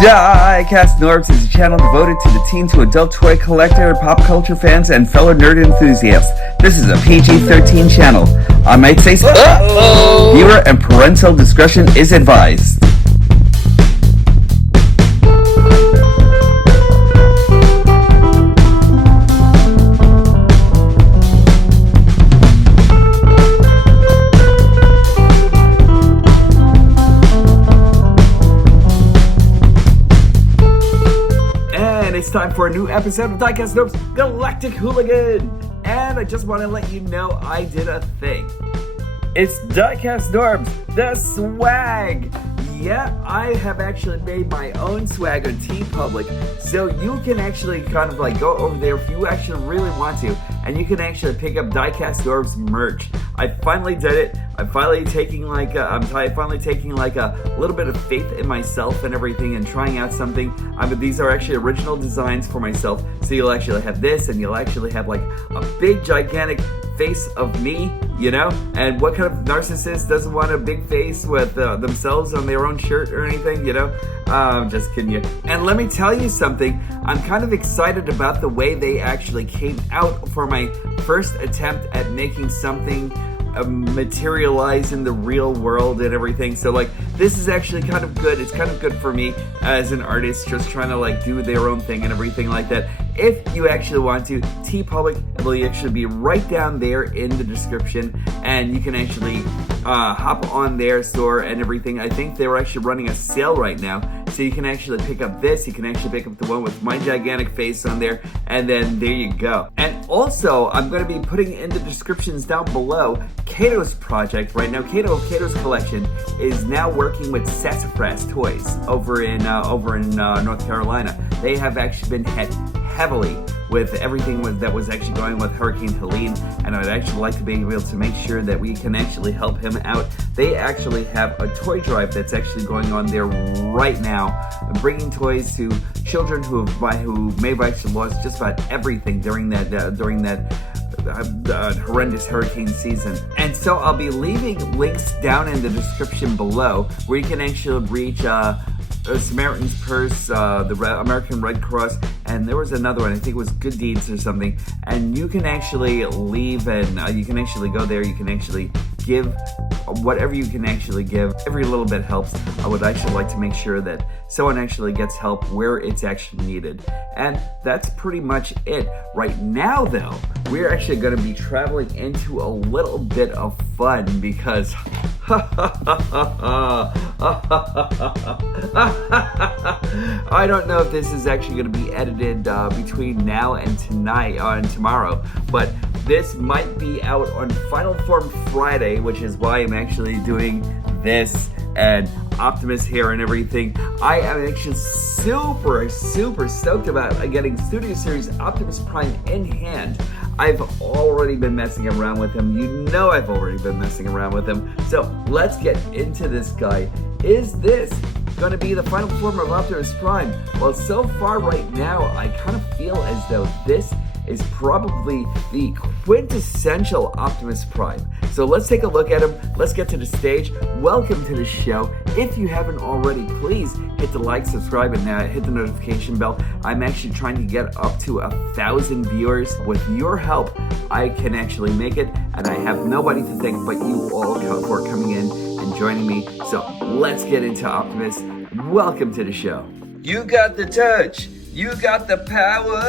DIECAST NORBZ is a channel devoted to the teen to adult toy collector, pop culture fans, and fellow nerd enthusiasts. This is a PG-13 channel. I might say so. Viewer and parental discretion is advised. It's time for a new episode of DIECAST NORBZ Galactic Hooligan, and I just want to let you know I did a thing. It's DIECAST NORBZ, the swag. Yeah, I have actually made my own swag on TeePublic, so you can actually kind of like go over there if you actually really want to, and you can actually pick up DIECAST NORBZ merch. I finally did it. I'm finally taking like a little bit of faith in myself and everything, and trying out something. These are actually original designs for myself, so you'll actually have this, and you'll actually have like a big gigantic face of me, you know? And what kind of narcissist doesn't want a big face with themselves on their own shirt or anything, you know? Just kidding you. And let me tell you something, I'm kind of excited about the way they actually came out for my first attempt at making something materialize in the real world and everything. So like, this is actually kind of good. It's kind of good for me as an artist, just trying to like do their own thing and everything like that. If you actually want to, TeePublic will actually be right down there in the description, and you can actually hop on their store and everything. I think they're actually running a sale right now, so you can actually pick up this. You can actually pick up the one with my gigantic face on there, and then there you go. And also, I'm going to be putting in the descriptions down below Kato's project right now. Kato's collection is now working with Sassafras Toys over in North Carolina. They have actually been hit heavily with everything that was actually going with Hurricane Helene, and I'd actually like to be able to make sure that we can actually help him out. They actually have a toy drive that's actually going on there right now, bringing toys to children who may have actually lost just about everything during that horrendous hurricane season. And so I'll be leaving links down in the description below where you can actually reach Samaritan's Purse, the American Red Cross, and there was another one, I think it was Good Deeds or something, and you can actually leave, and you can actually go there. You can actually give whatever you can actually give. Every little bit helps. I would actually like to make sure that someone actually gets help where it's actually needed. And that's pretty much it. Right now though, we're actually going to be traveling into a little bit of fun because I don't know if this is actually going to be edited between now and tomorrow, but this might be out on Final Form Friday, which is why I'm actually doing this, and Optimus here and everything. I am actually super stoked about getting Studio Series Optimus Prime in hand. I've already been messing around with him. You know I've already been messing around with him. So let's get into this guy. Is this going to be the final form of Optimus Prime? Well, so far right now, I kind of feel as though this is probably the quintessential Optimus Prime. So let's take a look at him. Let's get to the stage. Welcome to the show. If you haven't already, please hit the like, subscribe, and hit the notification bell. I'm actually trying to get up to 1,000 viewers. With your help, I can actually make it, and I have nobody to thank but you all for coming in and joining me. So let's get into Optimus. Welcome to the show. You got the touch. You got the power.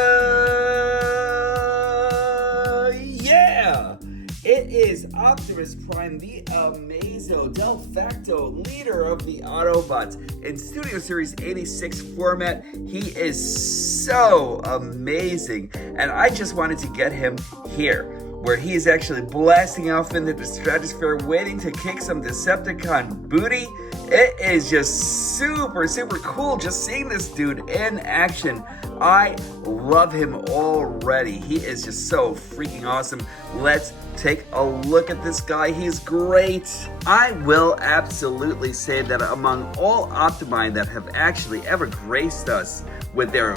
Yeah! It is Optimus Prime, the Amazo de facto leader of the Autobots. In Studio Series 86 format, he is so amazing. And I just wanted to get him here, where he is actually blasting off into the stratosphere, waiting to kick some Decepticon booty. It is just super cool just seeing this dude in action. I love him already. He is just so freaking awesome. Let's take a look at this guy. He's great. I will absolutely say that among all Optimi that have actually ever graced us with their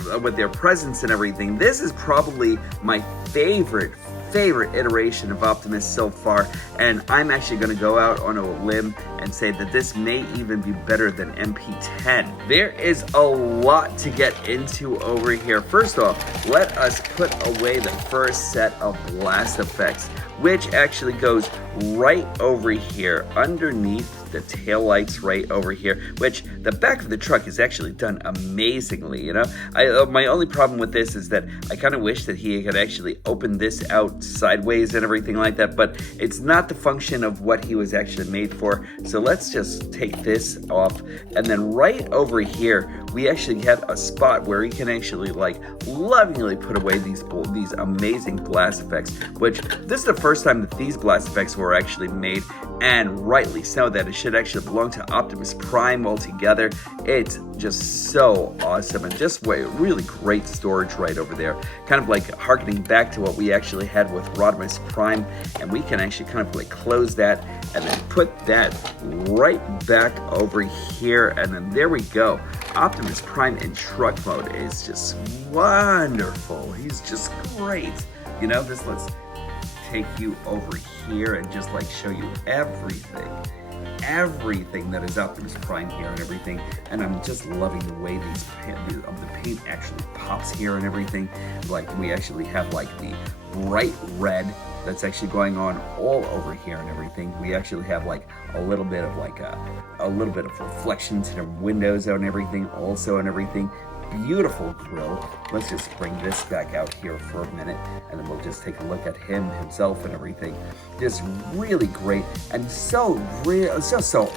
presence and everything, this is probably my favorite favorite iteration of Optimus so far, and I'm actually going to go out on a limb and say that this may even be better than MP10. There is a lot to get into over here. First off, let us put away the first set of blast effects, which actually goes right over here underneath the taillights right over here, which the back of the truck is actually done amazingly, you know. My only problem with this is that I kind of wish that he could actually open this out sideways and everything like that, but it's not the function of what he was actually made for. So let's just take this off, and then right over here we actually have a spot where you can actually like lovingly put away these amazing blast effects, which this is the first time that these blast effects were actually made, and rightly so, that it should actually belong to Optimus Prime altogether. It's just so awesome, and just really great storage right over there, kind of like harkening back to what we actually had with Optimus Prime. And we can actually kind of like close that and then put that right back over here, and then there we go. Optimus Prime in truck mode is just wonderful. He's just great. You know, let's take you over here and just like show you everything that is Optimus Prime here and everything. And I'm just loving the way the paint actually pops here and everything. Like we actually have like the bright red that's actually going on all over here and everything. We actually have like a little bit of reflection to the windows and everything also and everything. Beautiful grill. Let's just bring this back out here for a minute, and then we'll just take a look at himself and everything. Just really great, and so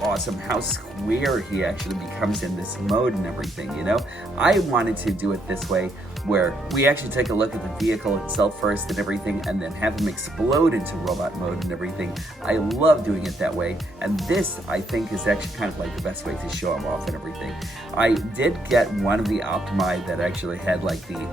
awesome how square he actually becomes in this mode and everything, you know. I wanted to do it this way, where we actually take a look at the vehicle itself first and everything, and then have him explode into robot mode and everything. I love doing it that way, and this I think is actually kind of like the best way to show him off and everything. I did get one of the Optimi that actually had like the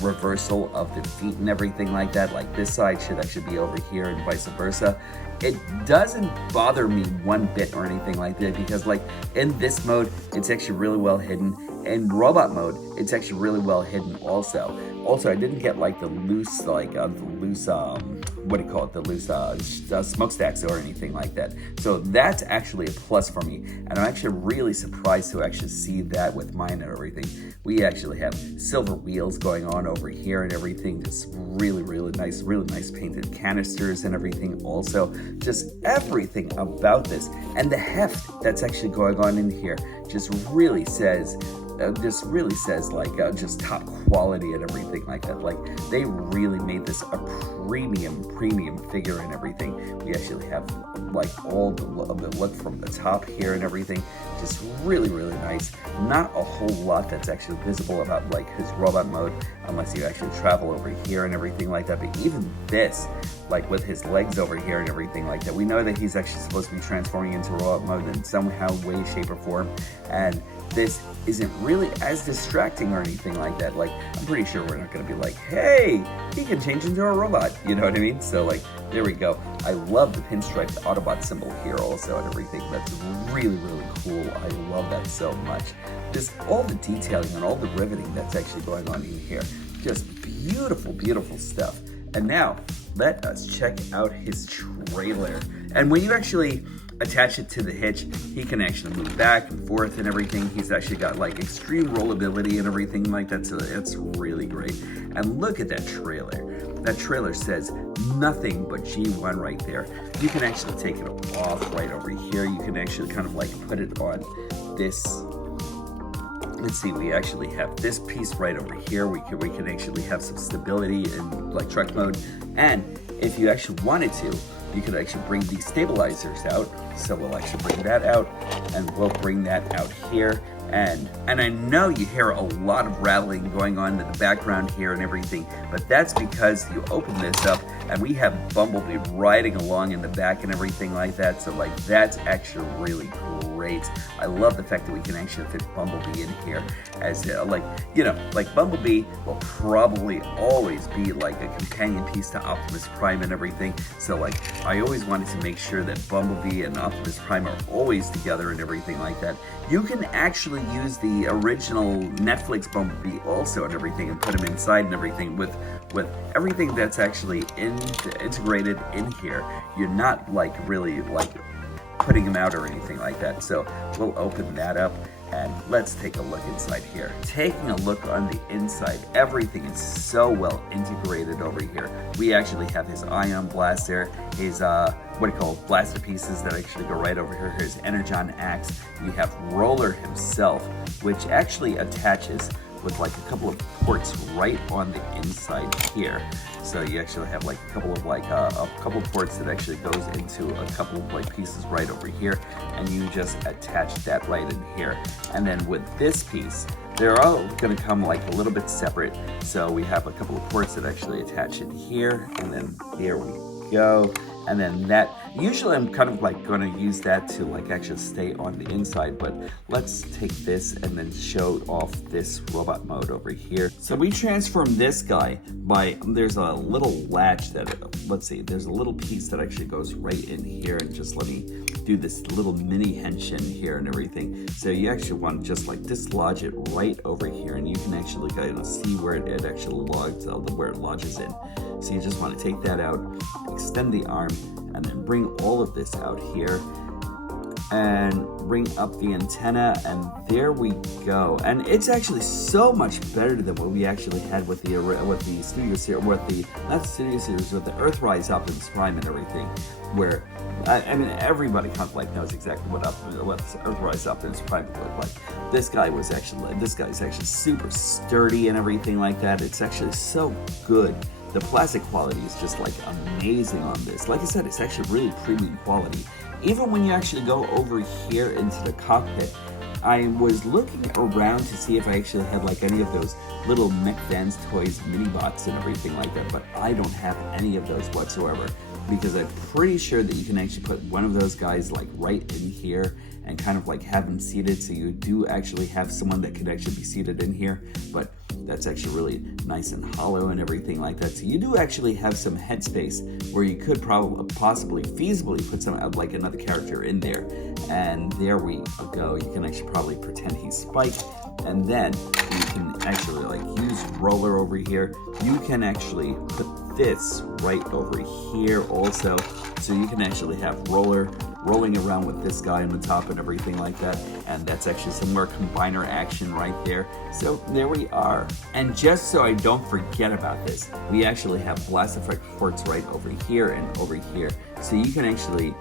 reversal of the feet and everything like that. Like this side should actually be over here and vice versa. It doesn't bother me one bit or anything like that, because like in this mode it's actually really well hidden. In robot mode, it's actually really well hidden also. Also, I didn't get like the loose smokestacks or anything like that. So that's actually a plus for me. And I'm actually really surprised to actually see that with mine and everything. We actually have silver wheels going on over here and everything. Just really nice painted canisters and everything also. Just everything about this. And the heft that's actually going on in here just really says just top quality and everything like that. Like they really made this a premium figure and everything. We actually have like all the look from the top here and everything. Just really nice. Not a whole lot that's actually visible about like his robot mode, unless you actually travel over here and everything like that. But even this, like with his legs over here and everything like that, we know that he's actually supposed to be transforming into robot mode in somehow, way, shape, or form. And this isn't really as distracting or anything like that. Like, I'm pretty sure we're not going to be like, hey, he can change into a robot. You know what I mean? So, like, there we go. I love the pinstriped Autobot symbol here also and everything. That's really cool. I love that so much. Just all the detailing and all the riveting that's actually going on in here. Just beautiful stuff. And now, let us check out his trailer. And when you actually attach it to the hitch, he can actually move back and forth and everything. He's actually got like extreme rollability and everything like that, so it's really great. And look at that trailer. That trailer says nothing but G1 right there. You can actually take it off right over here. You can actually kind of like put it on this. Let's see, we actually have this piece right over here. We can actually have some stability in like truck mode. And if you actually wanted to, you could actually bring these stabilizers out. So we'll actually bring that out, and we'll bring that out here. And I know you hear a lot of rattling going on in the background here and everything, but that's because you open this up and we have Bumblebee riding along in the back and everything like that. So like that's actually really great. I love the fact that we can actually fit Bumblebee in here as like Bumblebee will probably always be like a companion piece to Optimus Prime and everything. So like I always wanted to make sure that Bumblebee and Optimus Prime are always together and everything like that. You can actually use the original Netflix Bumblebee also and everything, and put him inside and everything with with everything that's actually integrated in here. You're not like really like putting them out or anything like that. So we'll open that up and let's take a look inside here. Taking a look on the inside, everything is so well integrated over here. We actually have his ion blaster, his blaster pieces that actually go right over here, his energon axe. We have Roller himself, which actually attaches with like a couple of ports right on the inside here. So you actually have like a couple of ports that actually goes into a couple of like pieces right over here, and you just attach that right in here. And then with this piece, they're all going to come like a little bit separate. So we have a couple of ports that actually attach in here, and then there we go. And then that, usually I'm kind of like going to use that to like actually stay on the inside, but let's take this and then show off this robot mode over here. So we transform this guy by, there's a little latch that, let's see, there's a little piece that actually goes right in here, and just let me do this little mini henshin here and everything. So you actually want to just like dislodge it right over here, and you can actually kind of see where it actually where it lodges in. So you just want to take that out, extend the arm, and then bring all of this out here and bring up the antenna, and there we go. And it's actually so much better than what we actually had with the Studio Series, with the Earthrise Optimus Prime and everything, where I mean everybody kind of like knows exactly what Earthrise Optimus Prime looked like. This guy's actually super sturdy and everything like that. It's actually so good. The plastic quality is just like amazing on this. Like I said, it's actually really premium quality. Even when you actually go over here into the cockpit, I was looking around to see if I actually had like any of those little Mech Vans Toys mini bots and everything like that, but I don't have any of those whatsoever, because I'm pretty sure that you can actually put one of those guys like right in here and kind of like have them seated, so you do actually have someone that could actually be seated in here, but that's actually really nice and hollow and everything like that. So you do actually have some headspace where you could possibly feasibly put some like another character in there. And there we go. You can actually probably pretend he's Spike, and then you can actually like use Roller over here. You can actually put this right over here also, so you can actually have Roller rolling around with this guy on the top and everything like that, and that's actually some more combiner action right there. So there we are. And just so I don't forget about this, we actually have blast effect ports right over here and over here, so you can actually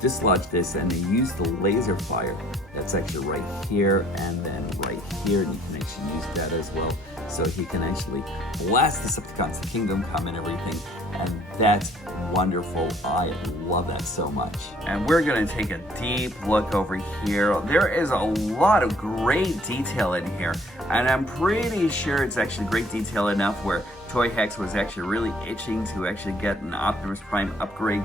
dislodge this and then use the laser fire that's actually right here and then right here, and you can actually use that as well, so he can actually blast Decepticons to Kingdom Come and everything, and that's wonderful. I love that so much. And we're gonna take a deep look over here. There is a lot of great detail in here, and I'm pretty sure it's actually great detail enough where Toy Hex was actually really itching to actually get an Optimus Prime upgrade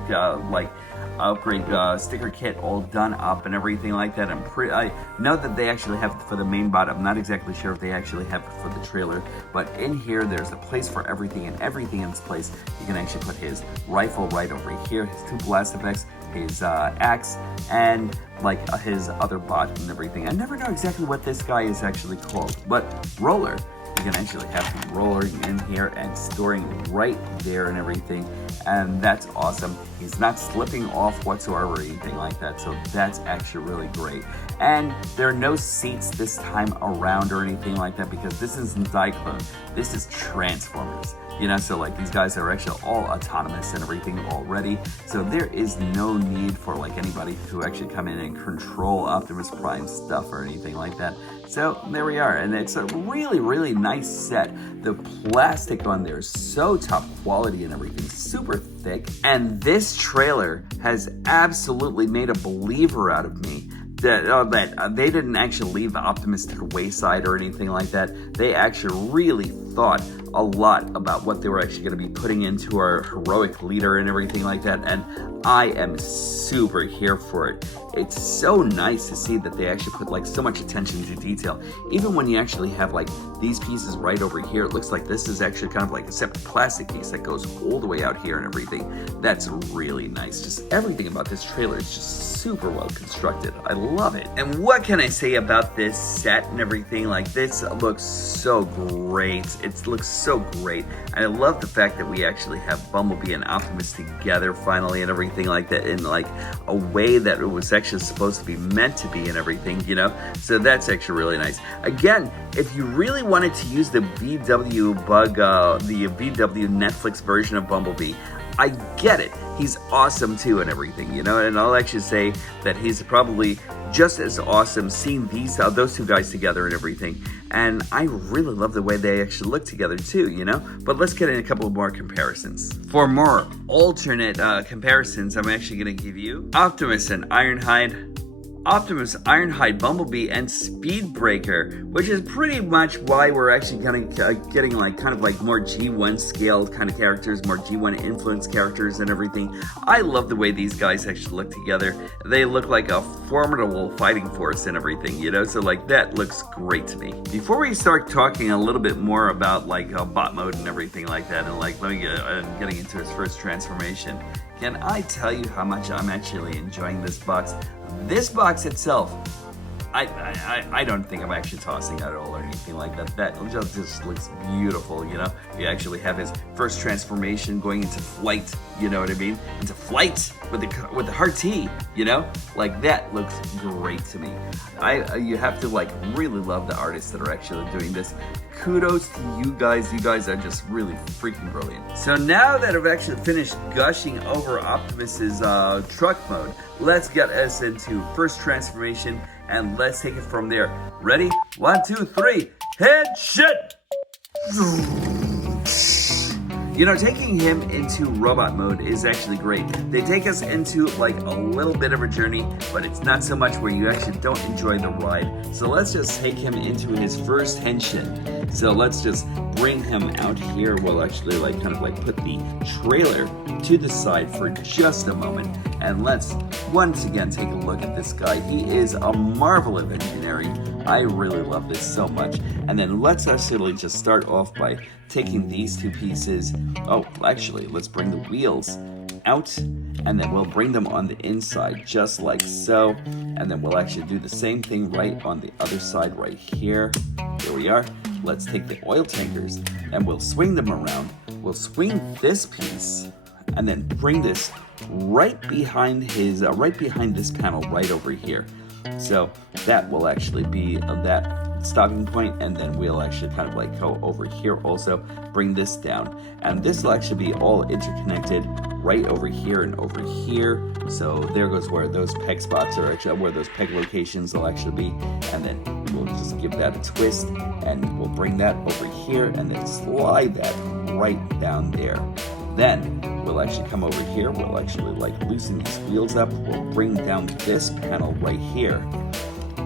sticker kit all done up and everything like that. I know that they actually have it for the main bot. I'm not exactly sure if they actually have it for the trailer, but in here there's a place for everything, and everything in its place. You can actually put his rifle right over here, his 2 blast effects, his axe, and like his other bot and everything. I never know exactly what this guy is actually called, but Roller, you can actually have him rolling in here and storing right there and everything, and that's awesome. He's not slipping off whatsoever or anything like that, so that's actually really great. And there are no seats this time around or anything like that, because this isn't Dieclone, this is Transformers. You know, so like these guys are actually all autonomous and everything already, so there is no need for like anybody to actually come in and control Optimus Prime stuff or anything like that. So there we are, and it's a really, really nice set. The plastic on there is so top quality and everything, super thick, and this trailer has absolutely made a believer out of me. That they didn't actually leave the Optimus to the wayside or anything like that. They actually really thought a lot about what they were actually going to be putting into our heroic leader and everything like that, and I am super here for it. It's so nice to see that they actually put like so much attention to detail. Even when you actually have like these pieces right over here, it looks like this is actually kind of like a separate plastic piece that goes all the way out here and everything. That's really nice. Just everything about this trailer is just super well constructed. I love it. And what can I say about this set and everything? Like, this looks so great. It looks so great. And I love the fact that we actually have Bumblebee and Optimus together finally and everything like that, in like a way that it was actually supposed to be meant to be and everything, you know? So that's actually really nice. Again, if you really wanted to use the VW Netflix version of Bumblebee, I get it. He's awesome too and everything, you know, and I'll actually say that he's probably just as awesome seeing those two guys together and everything. And I really love the way they actually look together too, you know. But let's get in a couple more comparisons. For more alternate comparisons, I'm actually going to give you Optimus and Ironhide, Bumblebee, and Speedbreaker, which is pretty much why we're actually getting like kind of like more G1 scaled kind of characters, more G1 influence characters and everything. I love the way these guys actually look together. They look like a formidable fighting force and everything, you know, so like that looks great to me. Before we start talking a little bit more about like bot mode and everything like that, and like let me getting into his first transformation, can I tell you how much I'm actually enjoying this box? This box itself, I don't think I'm actually tossing at all or anything like that. That just looks beautiful, you know? You actually have his first transformation going into flight, you know what I mean? Into flight with the heart T, you know? Like, that looks great to me. You have to like really love the artists that are actually doing this. Kudos to you guys. You guys are just really freaking brilliant. So now that I've actually finished gushing over Optimus's truck mode, let's get us into first transformation and let's take it from there. Ready? 1, 2, 3. Head shit! You know, taking him into robot mode is actually great. They take us into like a little bit of a journey, but it's not so much where you actually don't enjoy the ride. So let's just take him into his first henshin. So let's just bring him out here. We'll actually like kind of like put the trailer to the side for just a moment. And let's once again take a look at this guy. He is a marvel of engineering. I really love this so much. And then let's actually just start off by taking these two pieces. Oh, actually, let's bring the wheels out, and then we'll bring them on the inside just like so. And then we'll actually do the same thing right on the other side right here. Here we are. Let's take the oil tankers and we'll swing them around. We'll swing this piece and then bring this right behind this panel right over here. So that will actually be that stopping point, and then we'll actually kind of like go over here also, bring this down, and this will actually be all interconnected right over here and over here. So there goes where those peg spots are actually, where those peg locations will actually be, and then we'll just give that a twist, and we'll bring that over here, and then slide that right down there. Then we'll actually come over here, we'll actually like loosen these wheels up, we'll bring down this panel right here.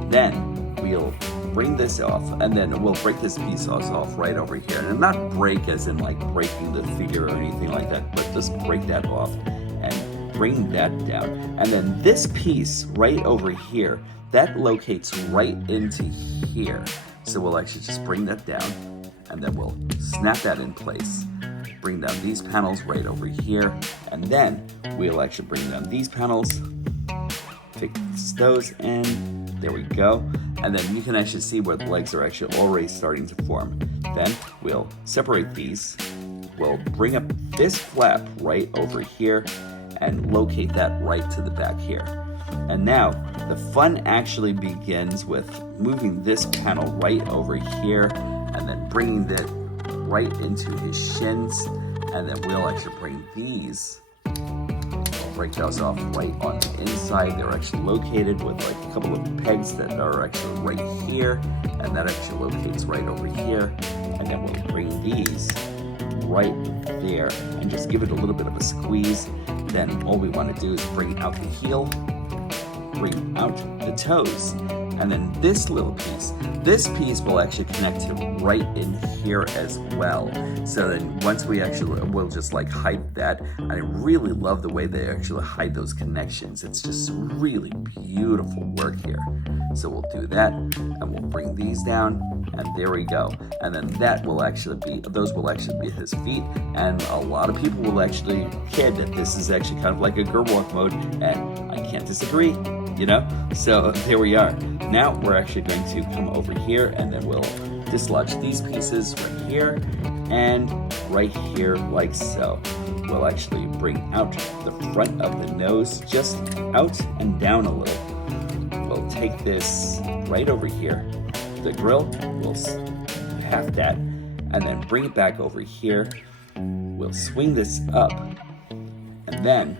Then we'll bring this off, and then we'll break this piece off right over here. And not break as in like breaking the figure or anything like that, but just break that off and bring that down. And then this piece right over here, that locates right into here. So we'll actually just bring that down, and then we'll snap that in place. Bring down these panels right over here, and then we'll actually bring down these panels, fix those, and there we go. And then you can actually see where the legs are actually already starting to form. Then we'll separate these. We'll bring up this flap right over here and locate that right to the back here. And now the fun actually begins with moving this panel right over here and then bringing that right into his shins. And then we'll actually bring these, break those off right on the inside. They're actually located with like a couple of pegs that are actually right here, and that actually locates right over here. And then we'll bring these right there and just give it a little bit of a squeeze. Then all we want to do is bring out the heel, bring out the toes, and then this little piece. This piece will actually connect to right in here as well. So then once we'll just like hide that. I really love the way they actually hide those connections. It's just really beautiful work here. So we'll do that, and we'll bring these down, and there we go. And then those will actually be his feet. And a lot of people will actually kid that this is actually kind of like a Gerwalk mode, and I can't disagree. you know? So here we are. Now we're actually going to come over here, and then we'll dislodge these pieces right here and right here like so. We'll actually bring out the front of the nose just out and down a little. We'll take this right over here. The grill, we'll half that, and then bring it back over here. We'll swing this up, and then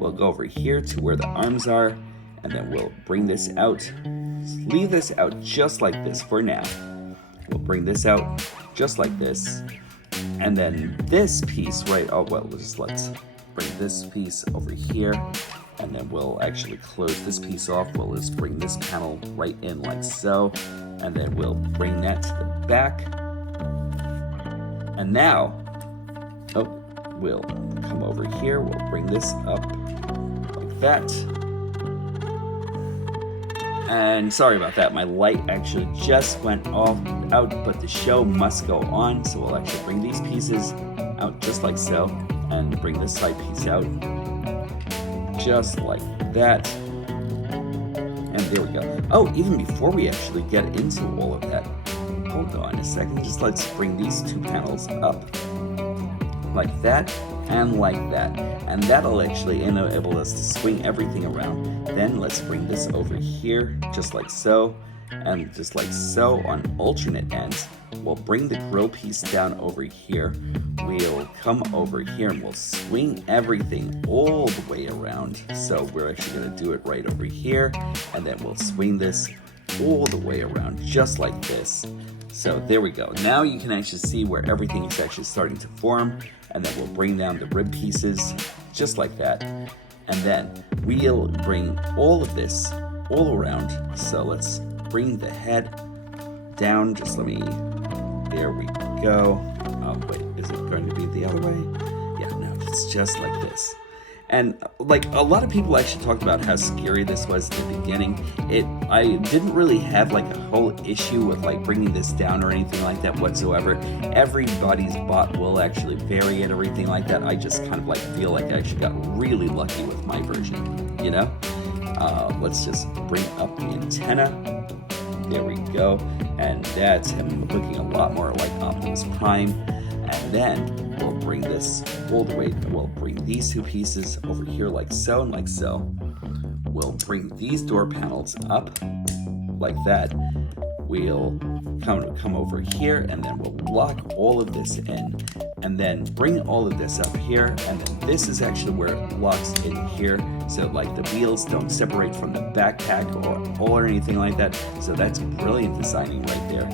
we'll go over here to where the arms are, and then we'll bring this out. Leave this out just like this for now. We'll bring this out just like this. And then this piece, right, let's bring this piece over here, and then we'll actually close this piece off. We'll just bring this panel right in like so, and then we'll bring that to the back. And now, we'll come over here, we'll bring this up like that. And sorry about that, my light actually just went out, but the show must go on, so we'll actually bring these pieces out just like so, and bring this side piece out just like that. And there we go. Oh, even before we actually get into all of that, hold on a second, just let's bring these two panels up like that and like that, and that'll actually enable us to swing everything around. Then let's bring this over here just like so, and just like so on alternate ends. We'll bring the grill piece down over here. We'll come over here and we'll swing everything all the way around. So we're actually going to do it right over here, and then we'll swing this all the way around just like this. So there we go. Now you can actually see where everything is actually starting to form, and then we'll bring down the rib pieces just like that. And then we'll bring all of this all around. So let's bring the head down. Just let me, there we go. Oh wait, is it going to be the other way? Yeah, no, it's just like this. And like a lot of people actually talked about how scary this was at the beginning. I didn't really have like a whole issue with like bringing this down or anything like that whatsoever. Everybody's bot will actually vary and everything like that. I just kind of like feel like I actually got really lucky with my version, you know? Let's just bring up the antenna. There we go. And that's him looking a lot more like Optimus Prime. And then we'll bring this all the way, we'll bring these two pieces over here like so and like so. We'll bring these door panels up like that. We'll come over here, and then we'll lock all of this in, and then bring all of this up here, and then this is actually where it locks in here, so like the wheels don't separate from the backpack or anything like that. So that's brilliant designing right there.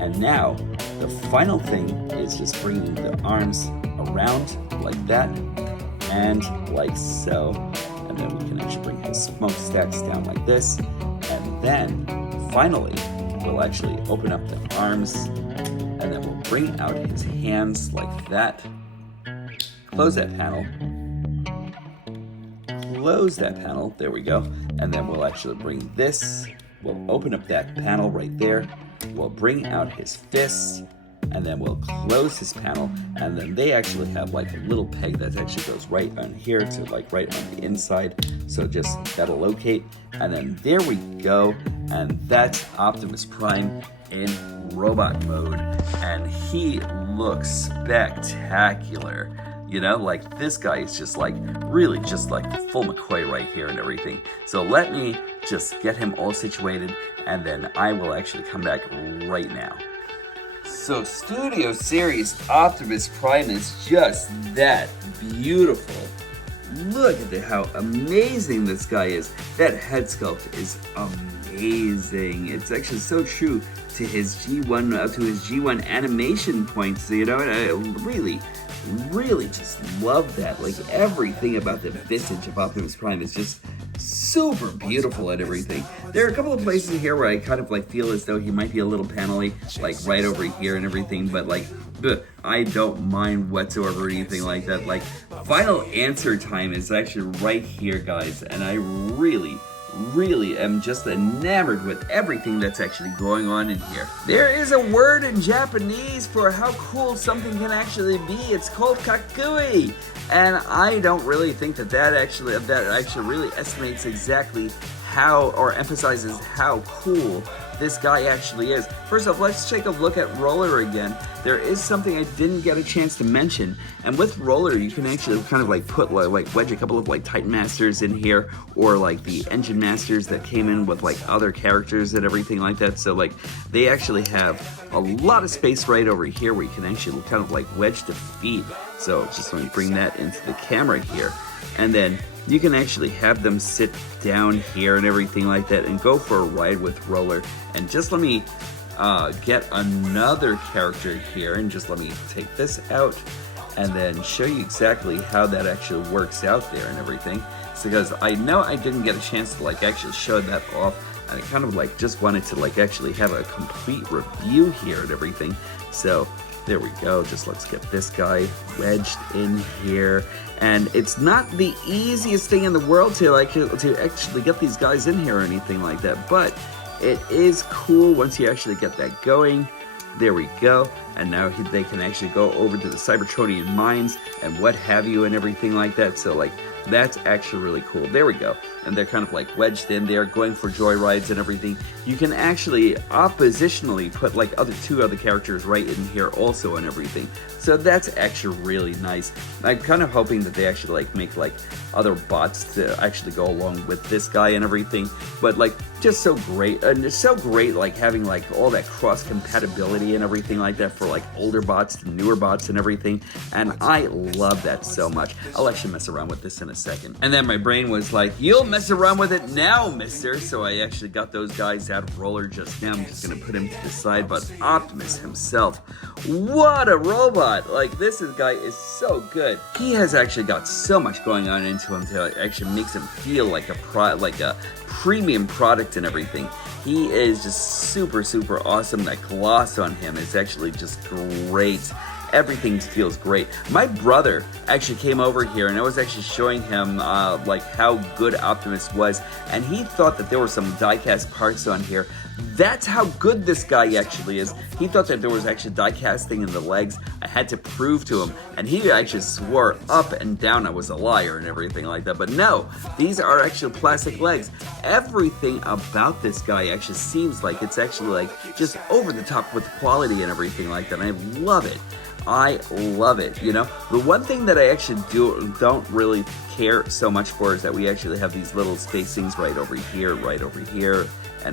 And now the final thing is just bringing the arms around like that and like so, and then we can actually bring his smokestacks down like this, and then finally we'll actually open up the arms, and then we'll bring out his hands like that. Close that panel. Close that panel. There we go. And then we'll actually bring this. We'll open up that panel right there. We'll bring out his fists, and then we'll close his panel, and then they actually have like a little peg that actually goes right on here to like right on the inside, so just that'll locate, and then there we go, and that's Optimus Prime in robot mode, and he looks spectacular. You know, like this guy is just like really just like full McCoy right here and everything. So let me just get him all situated, and then I will actually come back right now. So Studio Series Optimus Prime is just that beautiful. Look at how amazing this guy is. That head sculpt is amazing. It's actually so true to his G1 animation points. You know, and I really just love that. Like everything about the visage of Optimus Prime is just super beautiful and everything. There are a couple of places here where I kind of like feel as though he might be a little panely, like right over here and everything, but like I don't mind whatsoever or anything like that. Like final answer time is actually right here, guys, and I really am just enamored with everything that's actually going on in here. There is a word in Japanese for how cool something can actually be. It's called kakui. And I don't really think that actually really estimates exactly how, or emphasizes how cool this guy actually is. First off, let's take a look at Roller again. There is something I didn't get a chance to mention, and with Roller you can actually kind of like put like wedge a couple of like Titan Masters in here, or like the Engine Masters that came in with like other characters and everything like that. So like they actually have a lot of space right over here where you can actually kind of like wedge the feet. So just let me bring that into the camera here, and then you can actually have them sit down here and everything like that and go for a ride with Roller. And just let me get another character here, and just let me take this out and then show you exactly how that actually works out there and everything. So because I know I didn't get a chance to like actually show that off, and I kind of like just wanted to like actually have a complete review here and everything. So there we go. Just let's get this guy wedged in here. And it's not the easiest thing in the world to actually get these guys in here or anything like that, but it is cool once you actually get that going. There we go. And now they can actually go over to the Cybertronian mines and what have you and everything like that. So like that's actually really cool. There we go. And they're kind of like wedged in there, going for joyrides and everything. You can actually oppositionally put like two other characters right in here also and everything. So that's actually really nice. I'm kind of hoping that they actually like make like other bots to actually go along with this guy and everything. But like just so great, and it's so great like having like all that cross compatibility and everything like that for like older bots to newer bots and everything. And I love that so much. I'll actually mess around with this in a second. And then my brain was like, you'll mess around with it now, mister. So I actually got those guys out of Roller just now. I'm just gonna put him to the side. But Optimus himself, what a robot. Like this guy is so good. He has actually got so much going on into him to actually makes him feel like a premium product and everything. He is just super awesome. That gloss on him is actually just great. Everything feels great. My brother actually came over here and I was actually showing him like how good Optimus was, and he thought that there were some die-cast parts on here. That's how good this guy actually is. He thought that there was actually die casting in the legs. I had to prove to him, and he actually swore up and down I was a liar and everything like that. But no, these are actual plastic legs. Everything about this guy actually seems like it's actually like just over the top with the quality and everything like that. And I love it. I love it. You know, the one thing that I actually don't really care so much for is that we actually have these little spacings right over here, and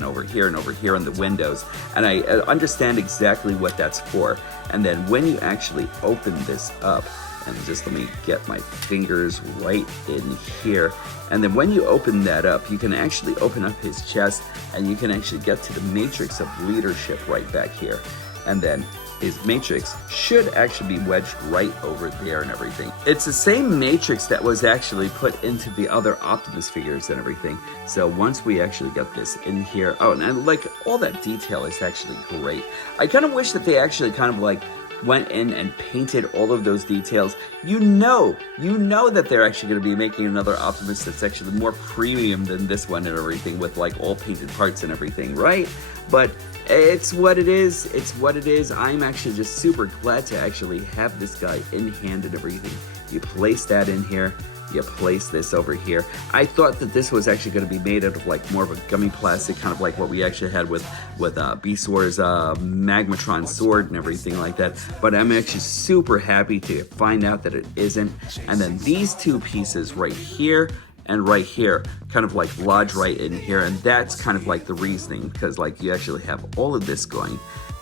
over here and over here on the windows, and I understand exactly what that's for. And then when you actually open this up, and just let me get my fingers right in here, and then when you open that up, you can actually open up his chest, and you can actually get to the matrix of leadership right back here. And then his matrix should actually be wedged right over there and everything. It's the same matrix that was actually put into the other Optimus figures and everything. So once we actually get this in here, oh, and like all that detail is actually great. I kind of wish that they actually kind of like went in and painted all of those details. You know that they're actually going to be making another Optimus that's actually more premium than this one and everything, with like all painted parts and everything, right? But it's what it is. It's what it is. I'm actually just super glad to actually have this guy in hand and everything. You place that in here. You place this over here. I thought that this was actually going to be made out of like more of a gummy plastic, kind of like what we actually had with Beastwar's Magmatron sword and everything like that. But I'm actually super happy to find out that it isn't. And then these two pieces right here and right here kind of like lodge right in here, and that's kind of like the reasoning, because like you actually have all of this going,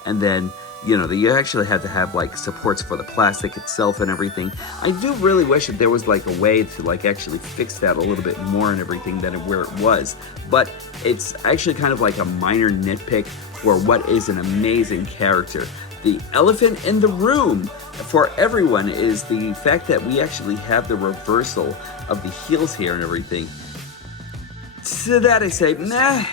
and then you know, you actually had to have like supports for the plastic itself and everything. I do really wish that there was like a way to like actually fix that a little bit more and everything than where it was, but it's actually kind of like a minor nitpick for what is an amazing character. The elephant in the room for everyone is the fact that we actually have the reversal of the heels here and everything. To that I say, nah,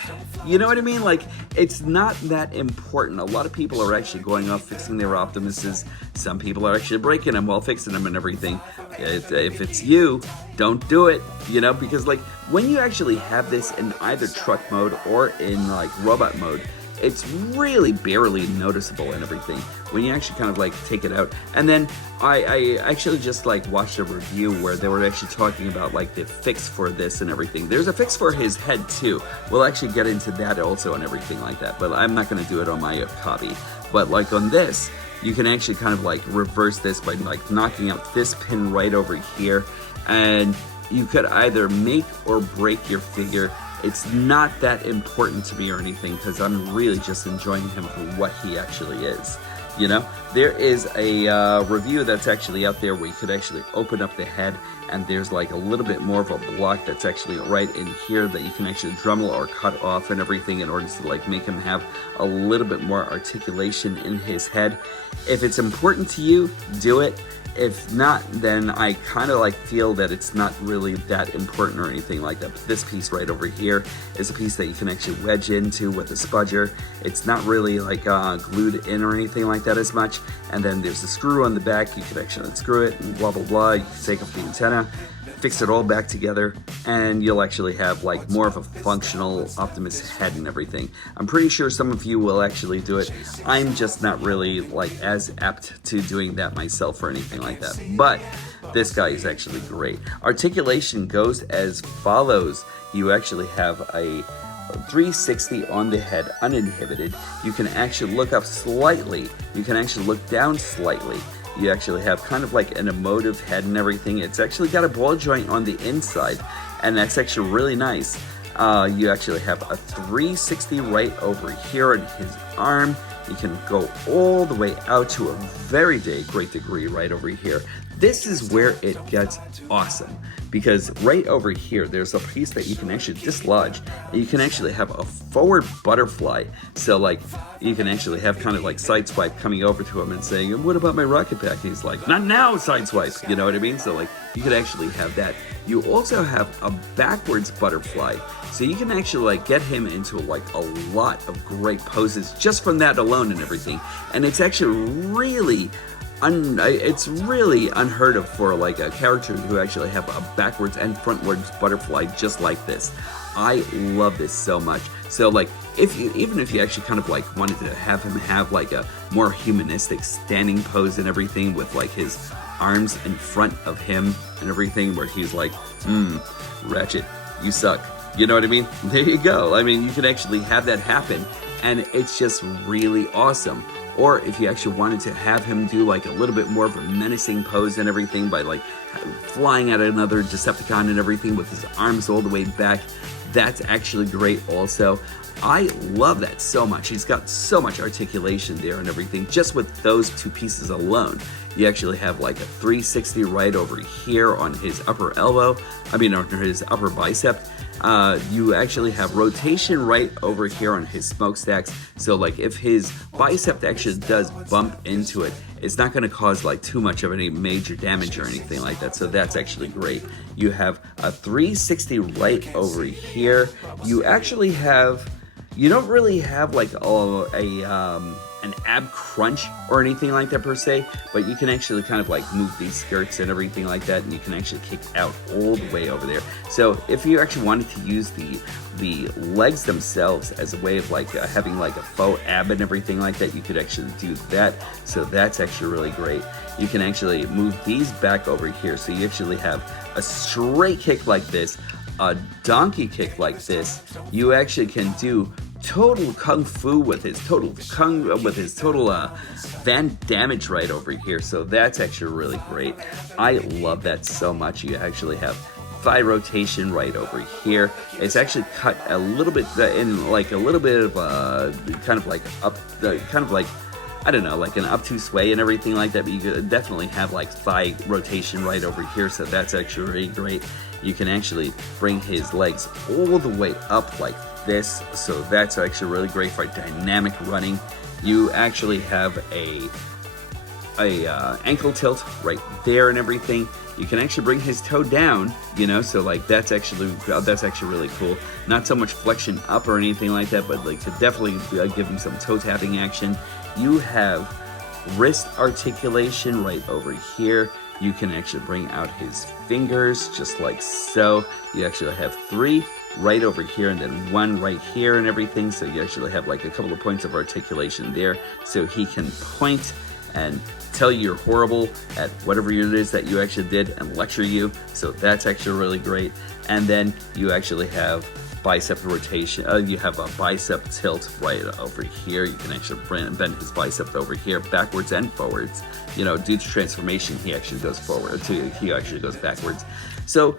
you know what I mean? Like, it's not that important. A lot of people are actually going off fixing their Optimuses. Some people are actually breaking them while fixing them and everything. If it's you, don't do it, you know, because like when you actually have this in either truck mode or in like robot mode, it's really barely noticeable and everything when you actually kind of like take it out. And then I actually just like watched a review where they were actually talking about like the fix for this and everything. There's a fix for his head too. We'll actually get into that also and everything like that, but I'm not going to do it on my copy. But like on this, you can actually kind of like reverse this by like knocking out this pin right over here, and you could either make or break your figure. It's not that important to me or anything because I'm really just enjoying him for what he actually is. You know, there is a review that's actually out there where you could actually open up the head, and there's like a little bit more of a block that's actually right in here that you can actually Dremel or cut off and everything in order to like make him have a little bit more articulation in his head. If it's important to you, do it. If not, then I kind of like feel that it's not really that important or anything like that. But this piece right over here is a piece that you can actually wedge into with a spudger. It's not really like glued in or anything like that as much. And then there's a screw on the back. You could actually unscrew it and blah, blah, blah. You can take off the antenna, fix it all back together, and you'll actually have like more of a functional Optimus head and everything. I'm pretty sure some of you will actually do it. I'm just not really like as apt to doing that myself or anything like that, but this guy is actually great. Articulation goes as follows. You actually have a 360 on the head, uninhibited. You can actually look up slightly. You can actually look down slightly. You actually have kind of like an emotive head and everything. It's actually got a ball joint on the inside, and that's actually really nice. You actually have a 360 right over here on his arm. You can go all the way out to a very great degree right over here. This is where it gets awesome, because right over here there's a piece that you can actually dislodge, and you can actually have a forward butterfly. So like you can actually have kind of like Sideswipe coming over to him and saying, what about my rocket pack? And he's like, not now, Sideswipe. You know what I mean? So like you could actually have that. You also have a backwards butterfly, so you can actually like get him into like a lot of great poses just from that alone and everything. And it's actually really it's really unheard of for like a character who actually have a backwards and frontwards butterfly just like this. I love this so much. So like even if you actually kind of like wanted to have him have like a more humanistic standing pose and everything with like his arms in front of him and everything, where he's like, Ratchet, you suck. You know what I mean? There you go. I mean, you can actually have that happen, and it's just really awesome. Or if you actually wanted to have him do like a little bit more of a menacing pose and everything by like flying at another Decepticon and everything with his arms all the way back, that's actually great also. I love that so much. He's got so much articulation there and everything just with those two pieces alone. You actually have like a 360 right over here on his upper elbow, on his upper bicep. You actually have rotation right over here on his smokestacks. So like if his bicep actually does bump into it, it's not going to cause like too much of any major damage or anything like that. So that's actually great. You have a 360 right over here. You actually have, you don't really have like an ab crunch or anything like that per se, but you can actually kind of like move these skirts and everything like that, and you can actually kick out all the way over there. So if you actually wanted to use the legs themselves as a way of like having like a faux ab and everything like that, you could actually do that. So that's actually really great. You can actually move these back over here, so you actually have a straight kick like this, a donkey kick like this. You actually can do total kung fu with his total van damage right over here. So that's actually really great. I love that so much. You actually have thigh rotation right over here. It's actually cut a little bit in like a little bit of kind of like up, kind of like, I don't know, like an obtuse way and everything like that, but you could definitely have like thigh rotation right over here, so that's actually really great. You can actually bring his legs all the way up like this, so that's actually really great for dynamic running. You actually have a ankle tilt right there and everything. You can actually bring his toe down, you know, so like that's actually really cool. Not so much flexion up or anything like that, but like to definitely give him some toe tapping action. You have wrist articulation right over here. You can actually bring out his fingers just like so. You actually have 3 right over here and then one right here and everything. So you actually have like a couple of points of articulation there. So he can point and tell you you're horrible at whatever it is that you actually did and lecture you. So that's actually really great. And then you actually have bicep rotation. You have a bicep tilt right over here. You can actually bend his bicep over here backwards and forwards. You know, due to transformation, he actually goes forward. He actually goes backwards. So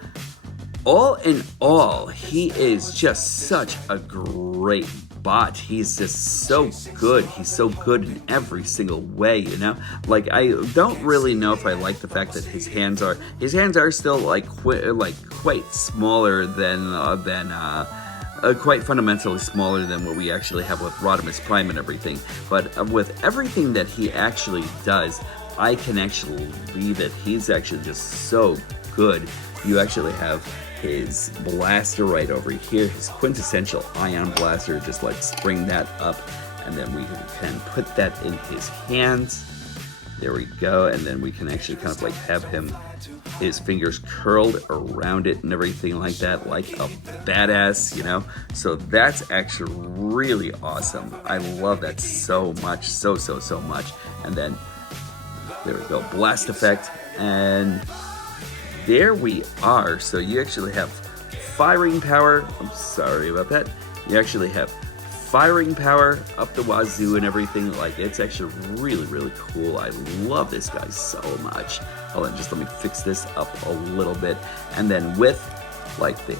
all in all, he is just such a great bot. He's just so good. He's so good in every single way, you know? Like, I don't really know if I like the fact that his hands are still like quite smaller than quite fundamentally smaller than what we actually have with Optimus Prime and everything. But with everything that he actually does, I can actually believe it. He's actually just so good. You actually have his blaster right over here, his quintessential ion blaster. Just like spring that up, and then we can put that in his hands. There we go. And then we can actually kind of like have his fingers curled around it and everything like that, like a badass, you know? So that's actually really awesome. I love that so much, so much. And then there we go, blast effect, and there we are. So you actually have firing power. I'm sorry about that. You actually have firing power up the wazoo and everything. Like, it's actually really cool. I love this guy so much. Hold on, just let me fix this up a little bit. And then with like the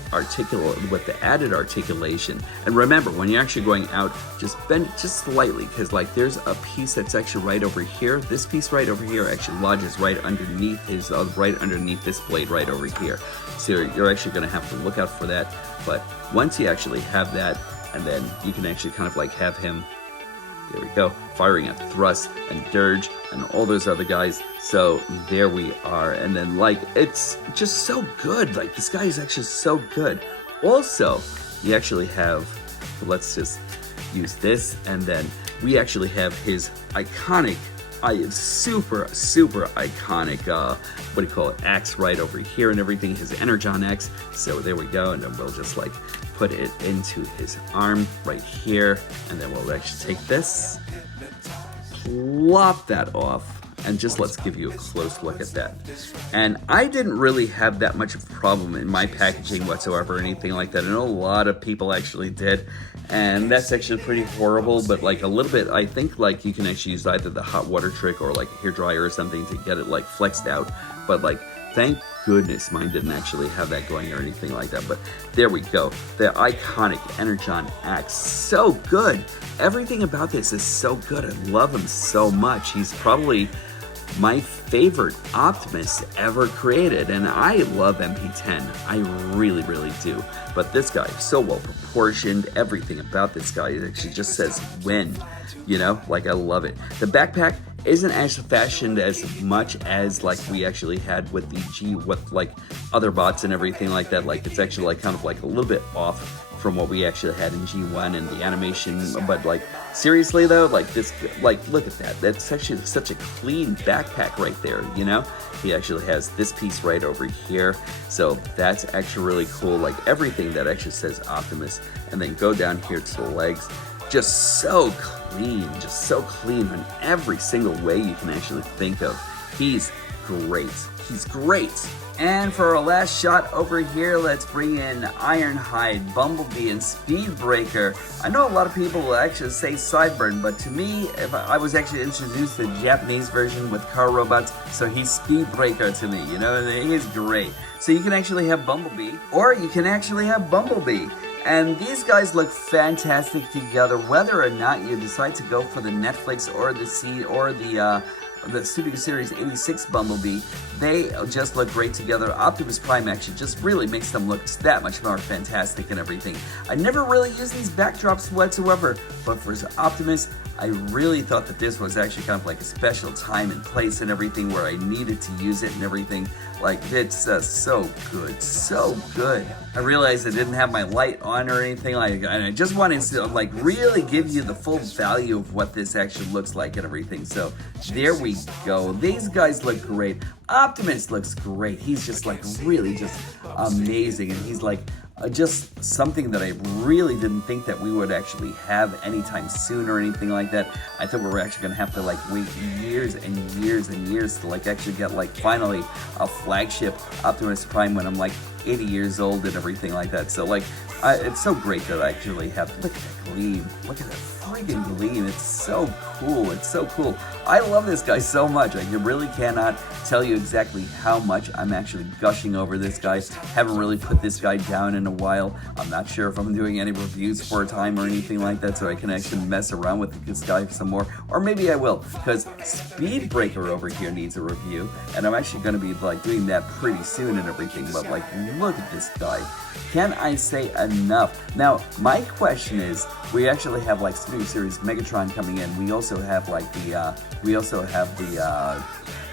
added articulation, and remember, when you're actually going out, just bend it just slightly, because like there's a piece that's actually right over here. This piece right over here actually lodges right underneath his right underneath this blade right over here. So you're actually going to have to look out for that. But once you actually have that, and then you can actually kind of like have him, there we go, firing at thrust and dirge and all those other guys. So there we are. And then like, it's just so good. Like, this guy is actually so good. Also, you actually have, let's just use this, and then we actually have his iconic, super iconic, what do you call it, axe right over here and everything, his Energon X. So there we go. And then we'll just like put it into his arm right here, and then we'll actually take this, plop that off, and just let's give you a close look at that. And I didn't really have that much of a problem in my packaging whatsoever or anything like that. I know a lot of people actually did, and that's actually pretty horrible. But like a little bit, I think like you can actually use either the hot water trick or like a hair dryer or something to get it like flexed out. But like, thank goodness mine didn't actually have that going or anything like that. But there we go, the iconic Energon Axe, so good. Everything about this is so good. I love him so much. He's probably my favorite Optimus ever created, and I love MP10. I really do. But this guy, so well proportioned. Everything about this guy actually just says win, you know? Like, I love it. The backpack isn't as fashioned as much as like we actually had with the G, with like other bots and everything like that. Like, it's actually like kind of like a little bit off from what we actually had in G1 and the animation. But like, seriously though, like this, like, look at that. That's actually such a clean backpack right there, you know? He actually has this piece right over here. So that's actually really cool. Like, everything that actually says Optimus. And then go down here to the legs. Just so clean in every single way you can actually think of. He's great. He's great. And for our last shot over here, let's bring in Ironhide, Bumblebee, and Speedbreaker. I know a lot of people will actually say Sideburn, but to me, if I was actually introduced to the Japanese version with car robots, so he's Speedbreaker to me, you know, he's great. So you can actually have Bumblebee, or you can actually have Bumblebee. And these guys look fantastic together, whether or not you decide to go for the Netflix or the Studio Series 86 Bumblebee. They just look great together. Optimus Prime actually just really makes them look that much more fantastic and everything. I never really used these backdrops whatsoever, but for Optimus, I really thought that this was actually kind of like a special time and place and everything where I needed to use it and everything. Like, it's so good, so good. I realized I didn't have my light on or anything like, and I just wanted to like really give you the full value of what this actually looks like and everything. So there we go. These guys look great. Optimus looks great. He's just like really just amazing, and he's like just something that I really didn't think that we would actually have anytime soon or anything like that. I thought we were actually going to have to like wait years and years and years to like actually get like finally a flagship Optimus Prime when I'm like 80 years old and everything like that. So like it's so great that I actually have, look at that gleam, look at that freaking gleam. It's so cool. It's so cool. I love this guy so much. I really cannot tell you exactly how much I'm actually gushing over this guy. Haven't really put this guy down in a while. I'm not sure if I'm doing any reviews for a time or anything like that, so I can actually mess around with this guy some more. Or maybe I will, because Speedbreaker over here needs a review, and I'm actually going to be like doing that pretty soon and everything. But like, look at this guy. Can I say enough? Now, my question is, we actually have like Studio Series Megatron coming in. We also have like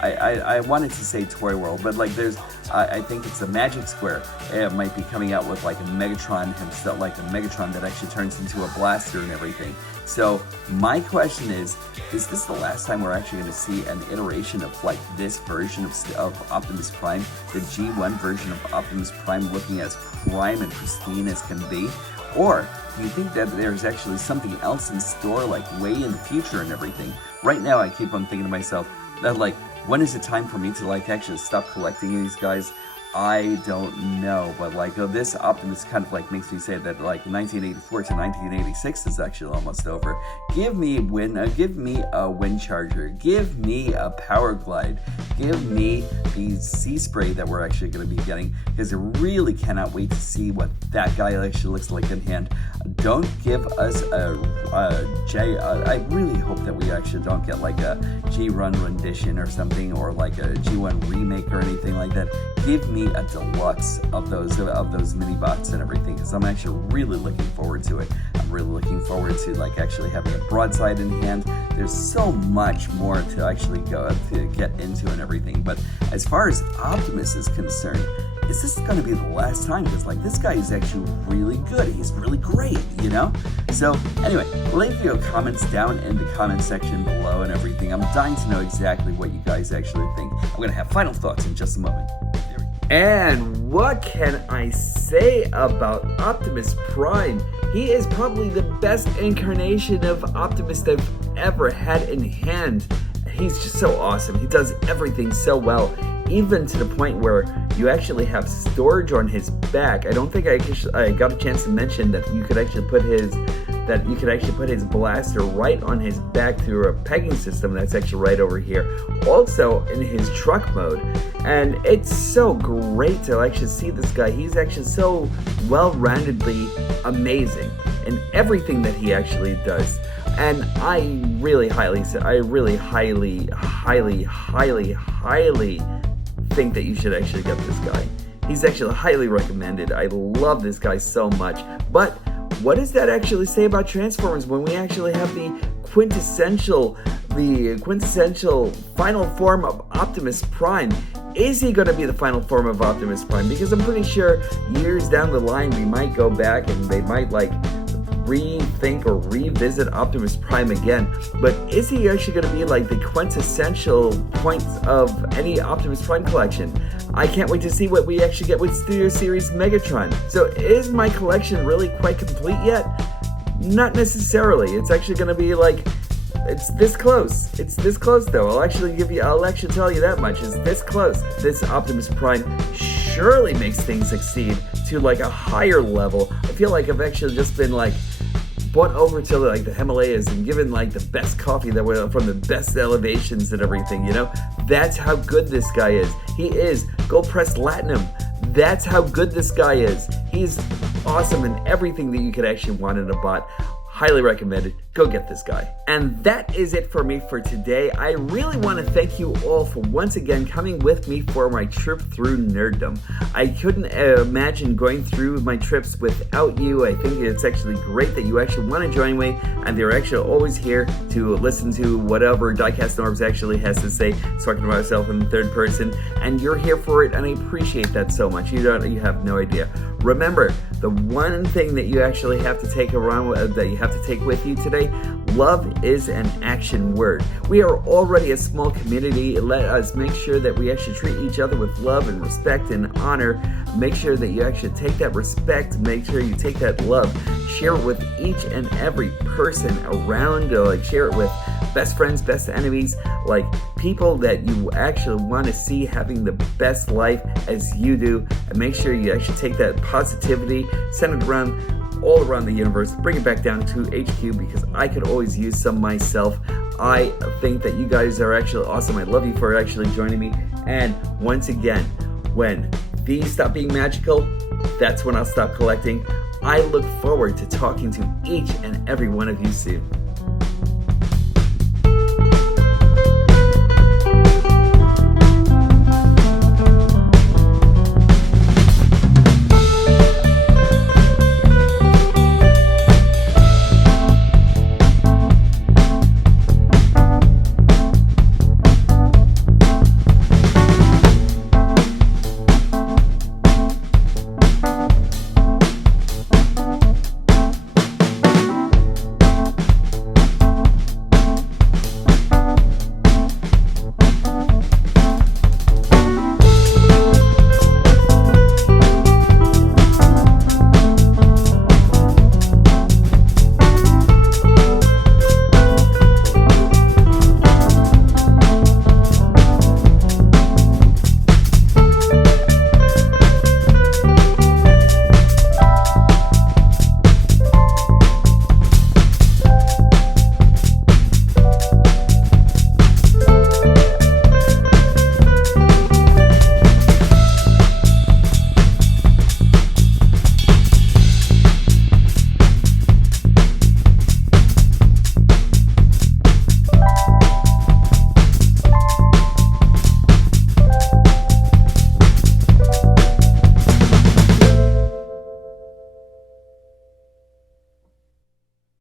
I wanted to say Toy World, but like there's, I think it's a Magic Square. It might be coming out with like a Megatron himself, like a Megatron that actually turns into a blaster and everything. So my question is this the last time we're actually going to see an iteration of like this version of Optimus Prime, the G1 version of Optimus Prime, looking as prime and pristine as can be? Or do you think that there's actually something else in store, like way in the future and everything? Right now, I keep on thinking to myself that like, when is it time for me to like actually stop collecting these guys? I don't know, but like this Optimus kind of like makes me say that like 1984 to 1986 is actually almost over. Give me a wind charger, give me a power glide, give me the sea spray that we're actually going to be getting, because I really cannot wait to see what that guy actually looks like in hand. Don't give us I really hope that we actually don't get like a G-Run rendition or something, or like a G1 remake or anything like that. Give me a deluxe of those mini bots and everything, because I'm actually really looking forward to it. I'm really looking forward to like actually having a broadside in hand. There's so much more to actually get into and everything. But as far as Optimus is concerned, is this going to be the last time? Because like this guy is actually really good. He's really great, you know? So anyway, leave your comments down in the comment section below and everything. I'm dying to know exactly what you guys actually think. I'm going to have final thoughts in just a moment. And what can I say about Optimus Prime? He is probably the best incarnation of Optimus I've ever had in hand. He's just so awesome. He does everything so well, even to the point where you actually have storage on his back. I don't think I got a chance to mention that you could actually put his blaster right on his back through a pegging system that's actually right over here. Also in his truck mode. And it's so great to actually see this guy. He's actually so well-roundedly amazing in everything that he actually does. And I really highly think that you should actually get this guy. He's actually highly recommended. I love this guy so much. But what does that actually say about Transformers when we actually have the quintessential final form of Optimus Prime? Is he going to be the final form of Optimus Prime? Because I'm pretty sure years down the line we might go back and they might like rethink or revisit Optimus Prime again. But is he actually going to be like the quintessential point of any Optimus Prime collection? I can't wait to see what we actually get with Studio Series Megatron. So is my collection really quite complete yet? Not necessarily. It's actually going to be like, it's this close. It's this close though. I'll actually tell you that much. It's this close. This Optimus Prime surely makes things succeed to like a higher level. I feel like I've actually just been like brought over to like the Himalayas and given like the best coffee that were from the best elevations and everything, you know? That's how good this guy is. He is gold pressed platinum. That's how good this guy is. He's awesome in everything that you could actually want in a bot. Highly recommended. Go get this guy. And that is it for me for today. I really want to thank you all for once again coming with me for my trip through nerddom. I couldn't imagine going through my trips without you. I think it's actually great that you actually want to join me, and they're actually always here to listen to whatever DIECAST NORBZ actually has to say, talking about myself in the third person, and you're here for it, and I appreciate that so much. You have no idea. Remember, the one thing that you actually have to take around, that you have to take with you today, way, love is an action word. We are already a small community. Let us make sure that we actually treat each other with love and respect and honor. Make sure that you actually take that respect, make sure you take that love, share it with each and every person around, share it with best friends, best enemies, like people that you actually want to see having the best life as you do, and make sure you actually take that positivity, send it around all around the universe, bring it back down to HQ, because I could always use some myself. I think that you guys are actually awesome. I love you for actually joining me. And once again, when these stop being magical, that's when I'll stop collecting. I look forward to talking to each and every one of you soon.